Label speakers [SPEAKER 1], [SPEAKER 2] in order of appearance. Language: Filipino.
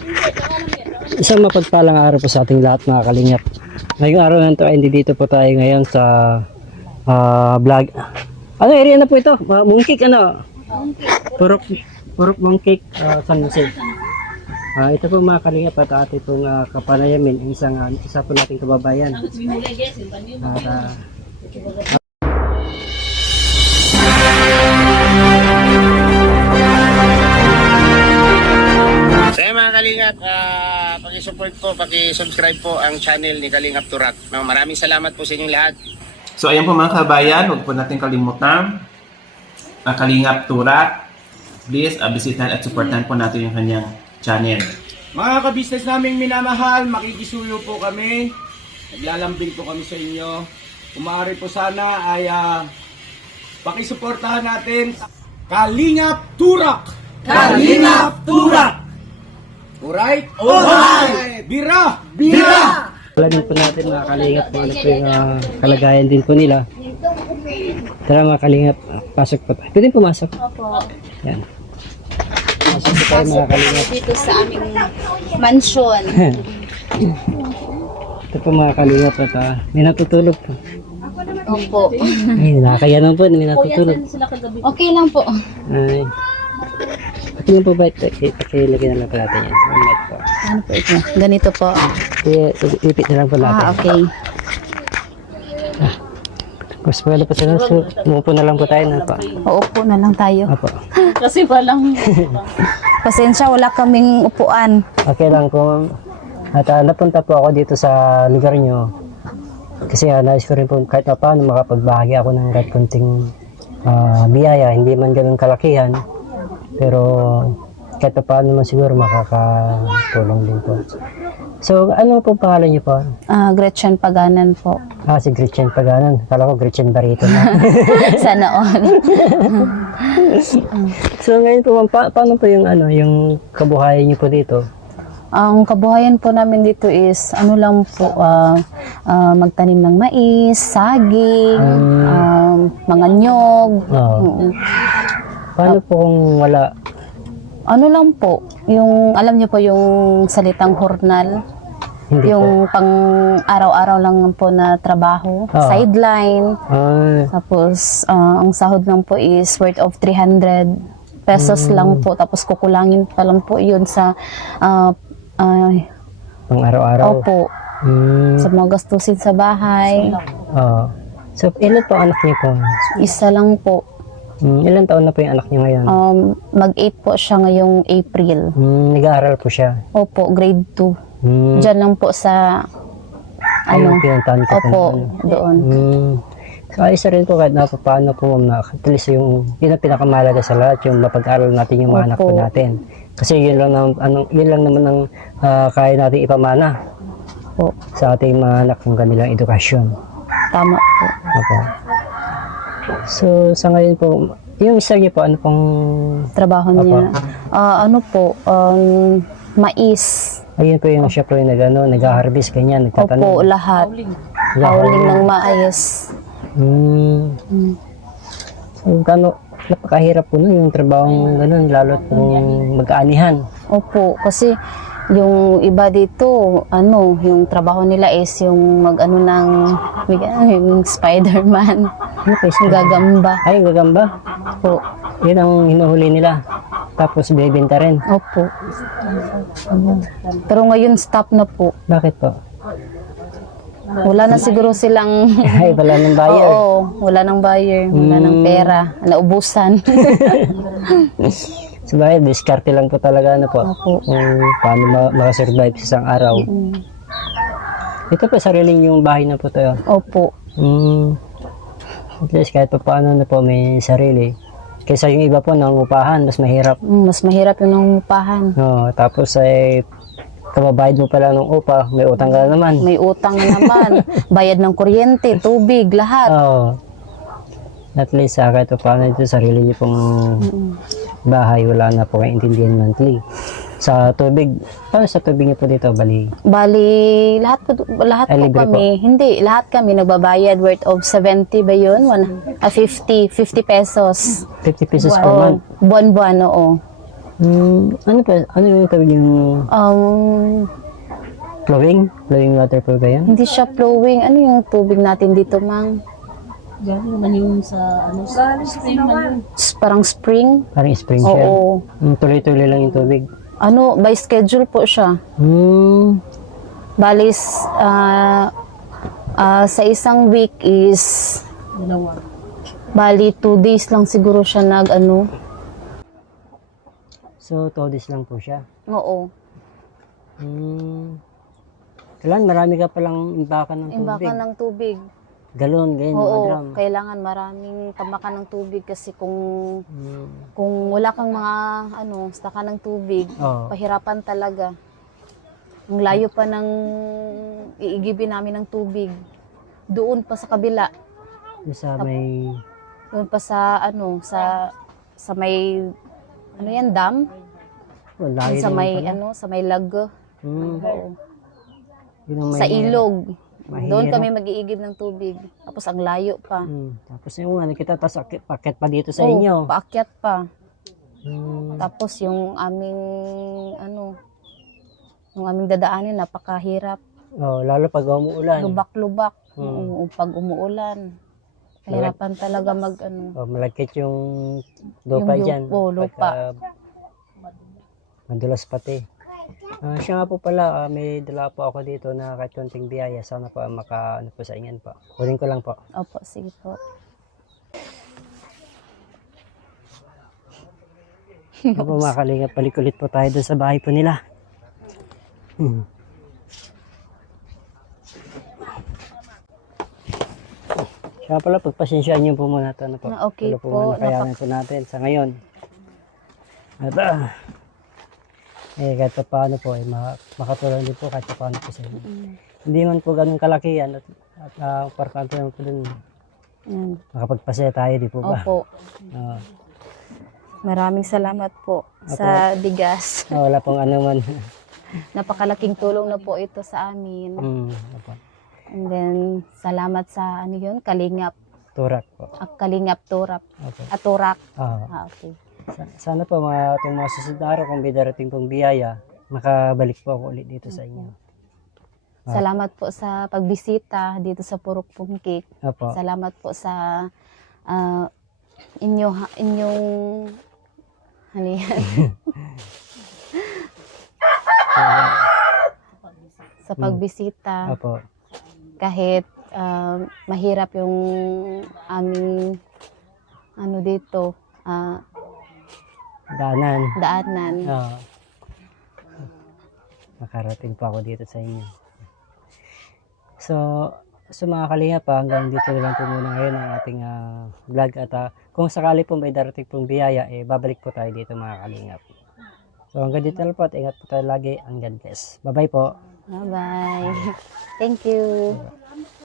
[SPEAKER 1] Isang mapagpalang araw po sa ating lahat mga kalingap. Ngayong araw na ito ay hindi dito po tayo ngayon sa vlog. Ano area na po ito? Mungkik ano? Purok Mungkik, San Jose. Ito po mga kalingap at ating pong kapanayamin, isa po nating kababayan.
[SPEAKER 2] Sa mga kalingap, paki-support po, paki-subscribe po ang channel ni Kalingap Turak. Maraming salamat po sa inyong lahat.
[SPEAKER 3] So ayan po mga kabayan, huwag po natin kalimutan ang Kalingap Turak. Please bisitahan at supportan po natin yung kanyang channel.
[SPEAKER 4] Mga kabisnes naming minamahal, makikisuyo po kami. Naglalambing po kami sa inyo. Kung maaari po sana ay pakisuportahan natin Kalingap Turak! Kalingap Turak! Alright? Alright! Bira! Bira!
[SPEAKER 1] Wala din po natin mga kalingap kung ano po yung kalagayan din po nila. Tara mga kalingap, pasok po tayo. Pwede pumasok?
[SPEAKER 5] Opo.
[SPEAKER 1] Yan. Pasok po tayo mga kalingap.
[SPEAKER 5] Dito sa aming mansion.
[SPEAKER 1] Ito po mga kalingap at may natutulog po.
[SPEAKER 5] Opo.
[SPEAKER 1] Ay, nakakaya naman po, may natutulog.
[SPEAKER 5] Okay lang po.
[SPEAKER 1] Ay. Pati po ba ito? Pakilagyan na lang po natin yan. One minute po.
[SPEAKER 5] Ano po ito? Ganito po.
[SPEAKER 1] Ipit na lang po natin.
[SPEAKER 5] Okay.
[SPEAKER 1] Mas maganda po sila. So, umupo na lang po tayo na po.
[SPEAKER 5] Uupo na lang tayo.
[SPEAKER 1] Apo.
[SPEAKER 5] Kasi walang... Pasensya, wala kaming upuan.
[SPEAKER 1] Okay lang po. At napunta po ako dito sa lugar nyo. Kasi nais ko rin po kahit na paano makapagbahagi ako ng kahit kunting biyaya. Hindi man ganun kalakihan. Pero kahit na paano naman siguro makakatulong din po. So, ano po pangalan niyo po?
[SPEAKER 5] Gretchen Paganan po.
[SPEAKER 1] Si Gretchen Paganan. Kala ko Gretchen Barito na.
[SPEAKER 5] Sana all.
[SPEAKER 1] So, ngayon po, paano po yung, yung kabuhayan niyo po dito?
[SPEAKER 5] Ang kabuhayan po namin dito is ano lang po, magtanim ng mais, saging, mga nyog.
[SPEAKER 1] Paano po kung wala?
[SPEAKER 5] Ano lang po, yung alam niyo po yung salitang hornal,
[SPEAKER 1] Hindi
[SPEAKER 5] yung pang araw-araw lang po na trabaho, sideline. Tapos ang sahod lang po is worth of 300 pesos lang po, tapos kukulangin pa lang po yun sa
[SPEAKER 1] pang araw-araw?
[SPEAKER 5] opo, sa mga gastusin sa bahay.
[SPEAKER 1] So, ilan po anak niyo po?
[SPEAKER 5] Isa lang po.
[SPEAKER 1] Ilan taon na po yung anak niyo ngayon?
[SPEAKER 5] Mag-8 po siya ngayong April.
[SPEAKER 1] Nag-aaral po siya?
[SPEAKER 5] Opo, grade 2. Diyan lang po sa
[SPEAKER 1] Yung pinuntahan ko
[SPEAKER 5] opo, doon.
[SPEAKER 1] So, ayos na rin po kahit na paano po na at least yun ang pinakamahalaga sa lahat, yung mapag-aral natin yung mga anak po natin. Kasi yun lang naman ang kaya natin ipamana po sa ating mga anak ng kanilang edukasyon.
[SPEAKER 5] Tama po.
[SPEAKER 1] Opo. So, sa ngayon po, yung isa niyo po, ano pong
[SPEAKER 5] Trabaho niya. Ano po, mais.
[SPEAKER 1] ayun po yung siya po yung nag-harvest, ganyan, nagtatanong.
[SPEAKER 5] Opo, lahat. Hauling ng mais.
[SPEAKER 1] So, napakahirap po yung trabaho gano'n, lalo kung mag-aanihan.
[SPEAKER 5] Opo, kasi yung iba dito, yung trabaho nila is yung mag-ano ng yung Spider-Man.
[SPEAKER 1] Ano po,
[SPEAKER 5] Yung gagamba.
[SPEAKER 1] ay, gagamba.
[SPEAKER 5] Po.
[SPEAKER 1] Yun ang hinuhuli nila. Tapos binibenta rin.
[SPEAKER 5] Opo. Pero ngayon stop na po.
[SPEAKER 1] Bakit po?
[SPEAKER 5] Wala na siguro silang...
[SPEAKER 1] Ay, wala nang buyer.
[SPEAKER 5] Oo, wala nang buyer. Wala nang pera. Naubusan.
[SPEAKER 1] So, bakit? Diskarte lang po talaga, po.
[SPEAKER 5] Opo.
[SPEAKER 1] Kung paano makasurvive sa isang araw. Ito po, sariling yung bahay na po tayo.
[SPEAKER 5] Opo.
[SPEAKER 1] At least kahit pa paano na po may sarili. Kaysa yung iba po nangungupahan, mas mahirap.
[SPEAKER 5] Mas mahirap yung nangungupahan.
[SPEAKER 1] Tapos ay kababayad mo pala ng upa, may utang ka na naman.
[SPEAKER 5] May utang na naman. Bayad ng kuryente, tubig, lahat.
[SPEAKER 1] At least kahit pa paano ito, sarili niyo pong bahay, wala na po kayong intindihan monthly. Sa tubig, paano sa tubig niyo po dito, Bali, lahat po
[SPEAKER 5] Libre kami. Hindi, lahat kami nagbabayad worth of 70 ba yun? 50 pesos.
[SPEAKER 1] 50 pesos per month.
[SPEAKER 5] Buwan-buwan, oo.
[SPEAKER 1] Ano yung tawag yung
[SPEAKER 5] Um,
[SPEAKER 1] flowing? Flowing water po ba yan?
[SPEAKER 5] hindi siya flowing. Ano yung tubig natin dito, Mang?
[SPEAKER 6] Galing naman yung sa ano sa spring na yun.
[SPEAKER 5] Parang spring?
[SPEAKER 1] Parang spring siya.
[SPEAKER 5] Oo.
[SPEAKER 1] Tuloy-tuloy lang yung tubig.
[SPEAKER 5] Ano, by schedule po siya. Balis, sa isang week is,
[SPEAKER 6] Dalawa.
[SPEAKER 5] bali 2 days lang siguro siya
[SPEAKER 1] So, todis lang po siya.
[SPEAKER 5] Oo.
[SPEAKER 1] Kailan marami ka palang imbakan ng tubig.
[SPEAKER 5] Imbakan ng tubig.
[SPEAKER 1] Galon, ganyan, mga
[SPEAKER 5] Oo,
[SPEAKER 1] drum.
[SPEAKER 5] kailangan maraming tamakan ng tubig kasi kung wala kang mga staka ng tubig,
[SPEAKER 1] Oo.
[SPEAKER 5] pahirapan talaga. Ang layo pa ng iigibin namin ng tubig. Doon pa sa kabila,
[SPEAKER 1] Yung sa may...
[SPEAKER 5] doon pa sa sa may dam,
[SPEAKER 1] Oh, layo
[SPEAKER 5] sa
[SPEAKER 1] naman
[SPEAKER 5] may
[SPEAKER 1] pala.
[SPEAKER 5] sa may lag, oo.
[SPEAKER 1] Yun ang
[SPEAKER 5] Sa
[SPEAKER 1] mahirap.
[SPEAKER 5] ilog.
[SPEAKER 1] Mahirap.
[SPEAKER 5] Doon kami mag-iigib ng tubig. Tapos ang layo pa.
[SPEAKER 1] Tapos yung kita, tapos paket pa dito sa
[SPEAKER 5] Oo,
[SPEAKER 1] inyo.
[SPEAKER 5] paakyat pa.
[SPEAKER 1] Hmm.
[SPEAKER 5] Tapos yung aming yung aming dadaanin napakahirap.
[SPEAKER 1] Oh, lalo pag umuulan.
[SPEAKER 5] Lubak-lubak. Oo, pag umuulan. Kahirapan talaga
[SPEAKER 1] Oh, malagkit yung lupa
[SPEAKER 5] Yung
[SPEAKER 1] dyan.
[SPEAKER 5] lupa.
[SPEAKER 1] Madulas pati. Siya nga po pala, may dala po ako dito na kahit konting biyaya. Sana po maka po sa inyan po. Kunin ko lang po.
[SPEAKER 5] Opo, sige po.
[SPEAKER 1] Ano po mga kalingap, balik ulit po tayo dun sa bahay po nila. Siya pala, pagpasensyaan niyo po muna ito. Ano po?
[SPEAKER 5] Okay
[SPEAKER 1] Wala
[SPEAKER 5] po,
[SPEAKER 1] mga nakayanan po natin sa ngayon. At kahit pa paano po, makatulong din po kahit pa paano po sa inyo. Hindi man po ganun kalakihan at importante naman po dun makapagpasaya tayo, di po ba?
[SPEAKER 5] Opo.
[SPEAKER 1] Oo.
[SPEAKER 5] Maraming salamat po sa bigas.
[SPEAKER 1] Wala pong ano man.
[SPEAKER 5] Napakalaking tulong na po ito sa amin.
[SPEAKER 1] Opo.
[SPEAKER 5] And then, salamat sa Kalingap.
[SPEAKER 1] Turak po.
[SPEAKER 5] Kalingap Turap.
[SPEAKER 1] Okay.
[SPEAKER 5] Turak.
[SPEAKER 1] Oo.
[SPEAKER 5] Okay.
[SPEAKER 1] Sana po itong mga susunod na araw kung may darating pong biyaya, makabalik po ako ulit dito sa inyo.
[SPEAKER 5] Salamat po sa pagbisita dito sa Purok Pungkik.
[SPEAKER 1] Opo.
[SPEAKER 5] Salamat po sa inyong ano yan? Sa pagbisita.
[SPEAKER 1] Opo.
[SPEAKER 5] Kahit mahirap yung aming dito, daanan.
[SPEAKER 1] Oo. Makarating po ako dito sa inyo. So mga kalinga pa, hanggang dito na lang po muna ngayon ang ating vlog. At kung sakali po may darating pong biyaya, babalik po tayo dito mga kalingap. So hanggang dito lang po at ingat po tayo lagi. Ang God bless. Bye-bye po.
[SPEAKER 5] Bye-bye. Thank you.